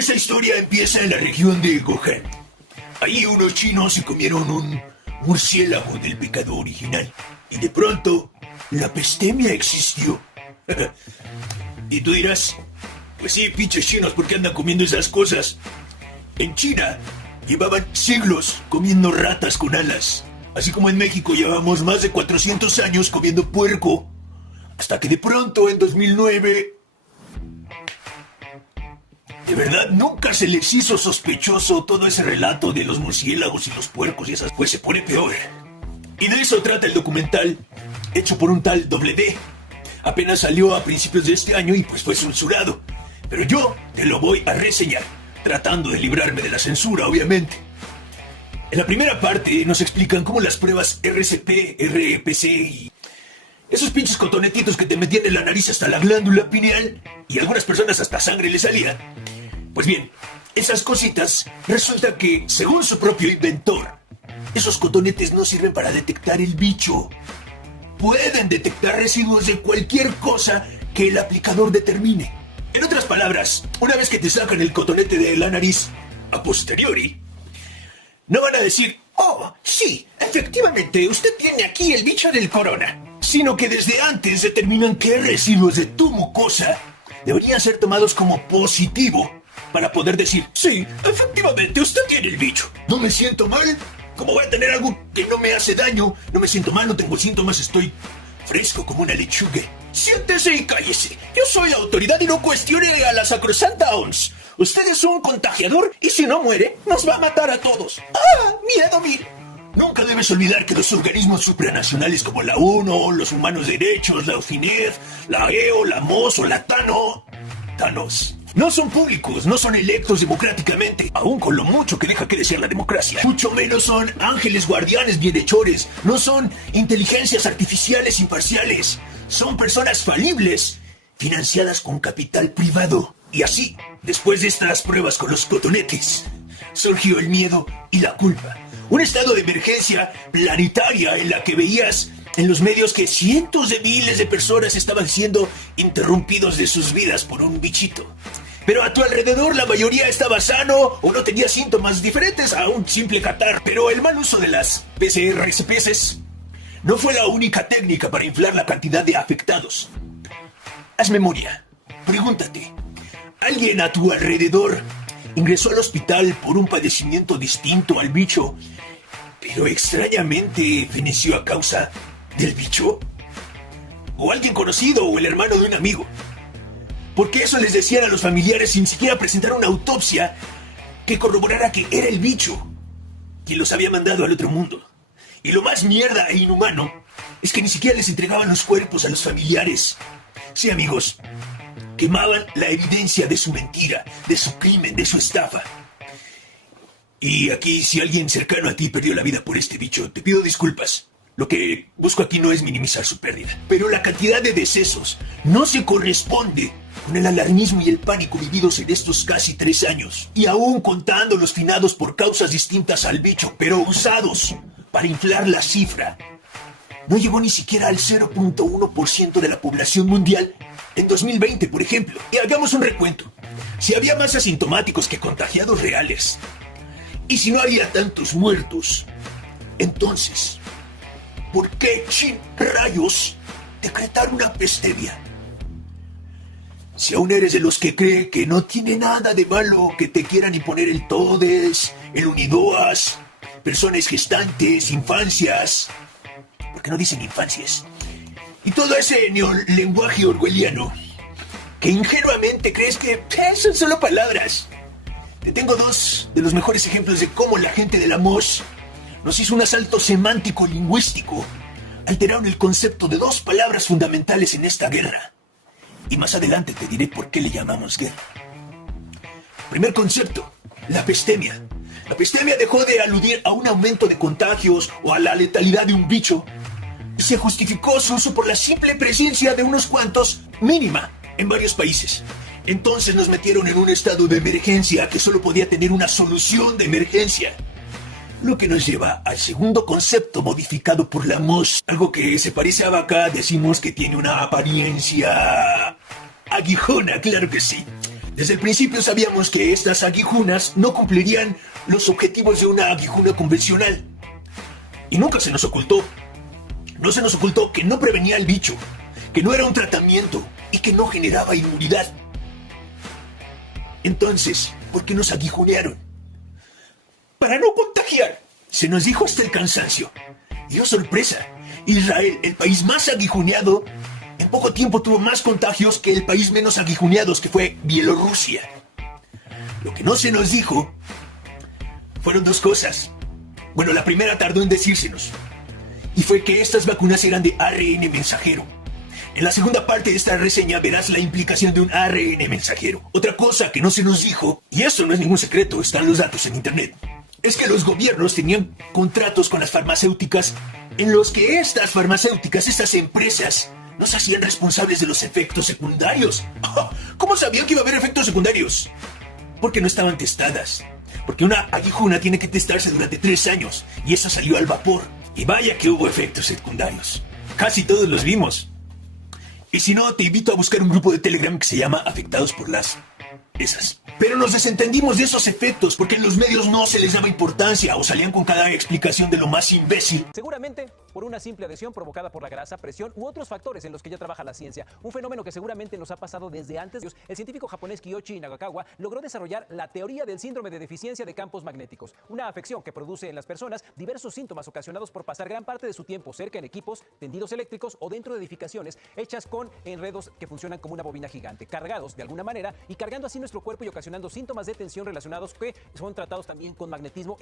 Esta historia empieza en la región de Wuhan. Ahí unos chinos se comieron un murciélago del pecado original. Y de pronto, la pestemia existió. Y tú dirás, pues sí, pinches chinos, ¿por qué andan comiendo esas cosas? En China, llevaban siglos comiendo ratas con alas. Así como en México llevamos más de 400 años comiendo puerco. Hasta que de pronto, en 2009... De verdad, nunca se les hizo sospechoso todo ese relato de los murciélagos y los puercos y esas... Pues se pone peor. Y de eso trata el documental, hecho por un tal D. Apenas salió a principios de este año y pues fue censurado. Pero yo te lo voy a reseñar, tratando de librarme de la censura, obviamente. En la primera parte nos explican cómo las pruebas RCP, REPC y... esos pinches cotonetitos que te metían en la nariz hasta la glándula pineal y a algunas personas hasta sangre les salía. Pues bien, esas cositas resulta que, según su propio inventor, esos cotonetes no sirven para detectar el bicho. Pueden detectar residuos de cualquier cosa que el aplicador determine. En otras palabras, una vez que te sacan el cotonete de la nariz, a posteriori, no van a decir, oh, sí, efectivamente, usted tiene aquí el bicho del corona. Sino que desde antes determinan qué residuos de tu mucosa deberían ser tomados como positivo para poder decir, sí, efectivamente, usted tiene el bicho. No me siento mal. ¿Cómo voy a tener algo que no me hace daño? No me siento mal, no tengo síntomas, estoy fresco como una lechuga. Siéntese y cállese. Yo soy autoridad y no cuestione a la sacrosanta OMS. Usted es un contagiador y si no muere, nos va a matar a todos. ¡Ah! ¡Miedo mil! Nunca debes olvidar que los organismos supranacionales como la UNO, los Humanos Derechos, la UFINED, la EO, la MOS o la Thanos, no son públicos, no son electos democráticamente, aún con lo mucho que deja que desear la democracia. Mucho menos son ángeles guardianes bienhechores, no son inteligencias artificiales imparciales, son personas falibles, financiadas con capital privado. Y así, después de estas pruebas con los cotonetes, surgió el miedo y la culpa. Un estado de emergencia planetaria en la que veías en los medios que cientos de miles de personas estaban siendo interrumpidos de sus vidas por un bichito. Pero a tu alrededor la mayoría estaba sano o no tenía síntomas diferentes a un simple catarro. Pero el mal uso de las PCR no fue la única técnica para inflar la cantidad de afectados. Haz memoria. Pregúntate, ¿alguien a tu alrededor ingresó al hospital por un padecimiento distinto al bicho, pero extrañamente feneció a causa del bicho? ¿O alguien conocido o el hermano de un amigo? Porque eso les decían a los familiares sin siquiera presentar una autopsia que corroborara que era el bicho quien los había mandado al otro mundo. Y lo más mierda e inhumano es que ni siquiera les entregaban los cuerpos a los familiares. Sí, amigos, quemaban la evidencia de su mentira, de su crimen, de su estafa. Y aquí, si alguien cercano a ti perdió la vida por este bicho, te pido disculpas. Lo que busco aquí no es minimizar su pérdida. Pero la cantidad de decesos no se corresponde con el alarmismo y el pánico vividos en estos casi 3 años. Y aún contando los finados por causas distintas al bicho, pero usados para inflar la cifra, no llegó ni siquiera al 0.1% de la población mundial en 2020, por ejemplo. Y hagamos un recuento. Si había más asintomáticos que contagiados reales, y si no había tantos muertos, entonces, ¿por qué rayos decretar una pestemia? Si aún eres de los que cree que no tiene nada de malo que te quieran imponer el todes, el unidoas, personas gestantes, infancias, ¿por qué no dicen infancias? Y todo ese neolenguaje orwelliano, que ingenuamente crees que son solo palabras. Te tengo 2 de los mejores ejemplos de cómo la gente de la MOS nos hizo un asalto semántico lingüístico. Alteraron el concepto de 2 palabras fundamentales en esta guerra. Y más adelante te diré por qué le llamamos guerra. Primer concepto, la pestemia. La pestemia dejó de aludir a un aumento de contagios o a la letalidad de un bicho y se justificó su uso por la simple presencia de unos cuantos, mínima, en varios países. Entonces nos metieron en un estado de emergencia que solo podía tener una solución de emergencia. Lo que nos lleva al segundo concepto modificado por la MOS. Algo que se parece a vaca, decimos que tiene una apariencia aguijona, claro que sí. Desde el principio sabíamos que estas aguijunas no cumplirían los objetivos de una aguijuna convencional. Y nunca se nos ocultó. No se nos ocultó que no prevenía el bicho, que no era un tratamiento y que no generaba inmunidad. Entonces, ¿por qué nos aguijunearon? Para no contagiar. Se nos dijo hasta el cansancio. Y oh sorpresa, Israel, el país más aguijuneado, en poco tiempo tuvo más contagios que el país menos aguijuneados, que fue Bielorrusia. Lo que no se nos dijo fueron dos cosas. Bueno, la primera tardó en decírsenos, y fue que estas vacunas eran de ARN mensajero. En la segunda parte de esta reseña verás la implicación de un ARN mensajero. Otra cosa que no se nos dijo, y esto no es ningún secreto, están los datos en internet, es que los gobiernos tenían contratos con las farmacéuticas en los que estas farmacéuticas, estas empresas, nos hacían responsables de los efectos secundarios. ¿Cómo sabían que iba a haber efectos secundarios? Porque no estaban testadas. Porque una aguijuna tiene que testarse durante 3 años y esa salió al vapor. Y vaya que hubo efectos secundarios. Casi todos los vimos. Y si no, te invito a buscar un grupo de Telegram que se llama Afectados por las... esas. Pero nos desentendimos de esos efectos porque en los medios no se les daba importancia o salían con cada explicación de lo más imbécil. Seguramente por una simple adhesión provocada por la grasa, presión u otros factores en los que ya trabaja la ciencia. Un fenómeno que seguramente nos ha pasado desde antes. El científico japonés Kiyoshi Nagakawa logró desarrollar la teoría del síndrome de deficiencia de campos magnéticos, una afección que produce en las personas diversos síntomas ocasionados por pasar gran parte de su tiempo cerca en equipos, tendidos eléctricos o dentro de edificaciones hechas con enredos que funcionan como una bobina gigante, cargados de alguna manera y cargando así nuestro cuerpo y ocasionando síntomas de tensión relacionados que son tratados también con magnetismo.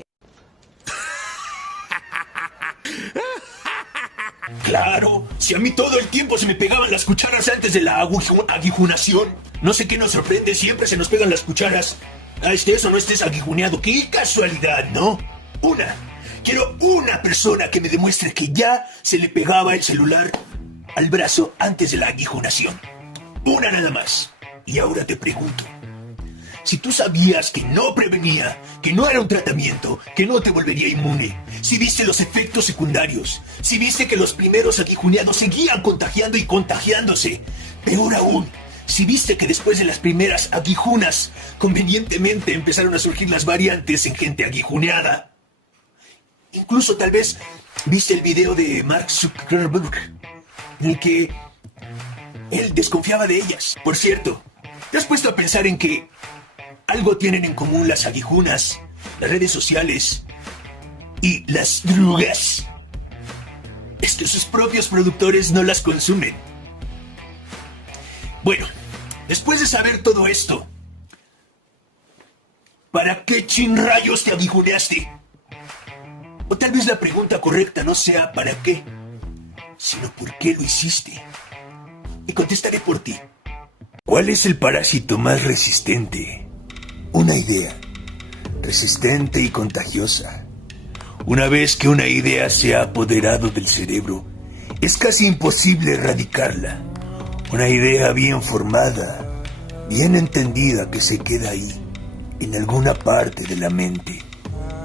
Claro, si a mí todo el tiempo se me pegaban las cucharas antes de la aguijunación. No sé qué nos sorprende, siempre se nos pegan las cucharas. Estés o no estés aguijuneado, qué casualidad, ¿no? Quiero una persona que me demuestre que ya se le pegaba el celular al brazo antes de la aguijunación. Una nada más. Y ahora te pregunto, si tú sabías que no prevenía, que no era un tratamiento, que no te volvería inmune, si viste los efectos secundarios, si viste que los primeros aguijuneados seguían contagiando y contagiándose, peor aún, si viste que después de las primeras aguijunas, convenientemente empezaron a surgir las variantes en gente aguijuneada. Incluso tal vez viste el video de Mark Zuckerberg, en el que él desconfiaba de ellas. Por cierto, ¿te has puesto a pensar en que algo tienen en común las aguijunas, las redes sociales y las drogas? Es que sus propios productores no las consumen. Bueno, después de saber todo esto, ¿para qué chinrayos te aguijuneaste? O tal vez la pregunta correcta no sea ¿para qué?, sino ¿por qué lo hiciste? Y contestaré por ti. ¿Cuál es el parásito más resistente? Una idea, resistente y contagiosa. Una vez que una idea se ha apoderado del cerebro, es casi imposible erradicarla. Una idea bien formada, bien entendida que se queda ahí, en alguna parte de la mente.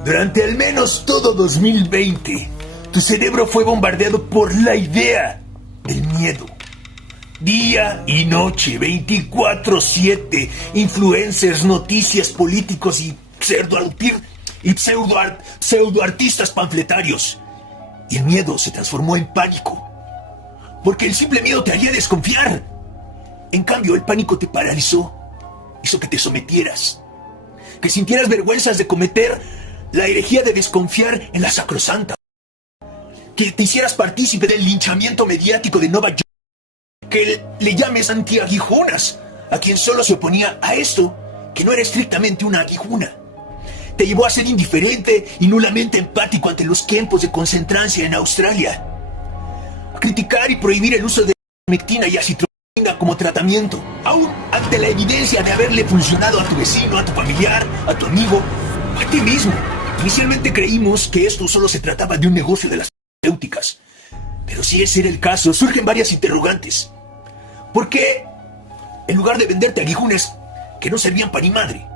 Durante al menos todo 2020, tu cerebro fue bombardeado por la idea del miedo. Día y noche, 24/7, influencers, noticias, políticos y pseudoartistas panfletarios. Y el miedo se transformó en pánico, porque el simple miedo te haría desconfiar. En cambio, el pánico te paralizó, hizo que te sometieras, que sintieras vergüenzas de cometer la herejía de desconfiar en la sacrosanta, que te hicieras partícipe del linchamiento mediático de Novak Djokovic, que le llames antiaguijunas a quien solo se oponía a esto, que no era estrictamente una aguijuna. Te llevó a ser indiferente y nulamente empático ante los campos de concentración en Australia, a criticar y prohibir el uso de ivermectina y acitromicina como tratamiento, aún ante la evidencia de haberle funcionado a tu vecino, a tu familiar, a tu amigo, a ti mismo. Inicialmente creímos que esto solo se trataba de un negocio de las farmacéuticas, pero si ese era el caso, surgen varias interrogantes. ¿Por qué, en lugar de venderte aguijunes que no servían para ni madre,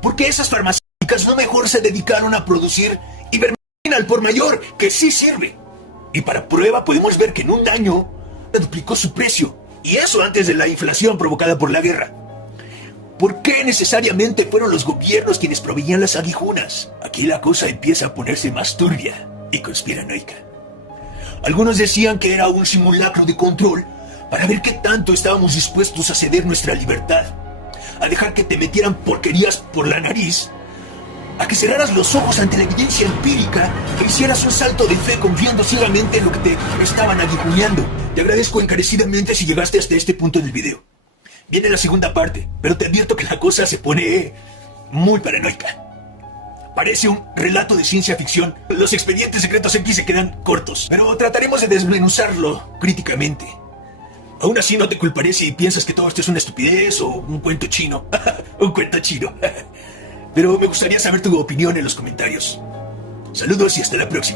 por qué esas farmacéuticas no mejor se dedicaron a producir ivermectina al por mayor, que sí sirve? Y para prueba podemos ver que en un año duplicó su precio, y eso antes de la inflación provocada por la guerra. ¿Por qué necesariamente fueron los gobiernos quienes proveían las aguijonas? Aquí la cosa empieza a ponerse más turbia y conspiranoica. Algunos decían que era un simulacro de control para ver qué tanto estábamos dispuestos a ceder nuestra libertad, a dejar que te metieran porquerías por la nariz, a que cerraras los ojos ante la evidencia empírica e hicieras un salto de fe confiando ciegamente en lo que te estaban aguijoneando. Te agradezco encarecidamente si llegaste hasta este punto del video. Viene la segunda parte, pero te advierto que la cosa se pone muy paranoica. Parece un relato de ciencia ficción. Los expedientes secretos X se quedan cortos, pero trataremos de desmenuzarlo críticamente. Aún así no te culparé si piensas que todo esto es una estupidez o un cuento chino. Un cuento chino. Pero me gustaría saber tu opinión en los comentarios. Saludos y hasta la próxima.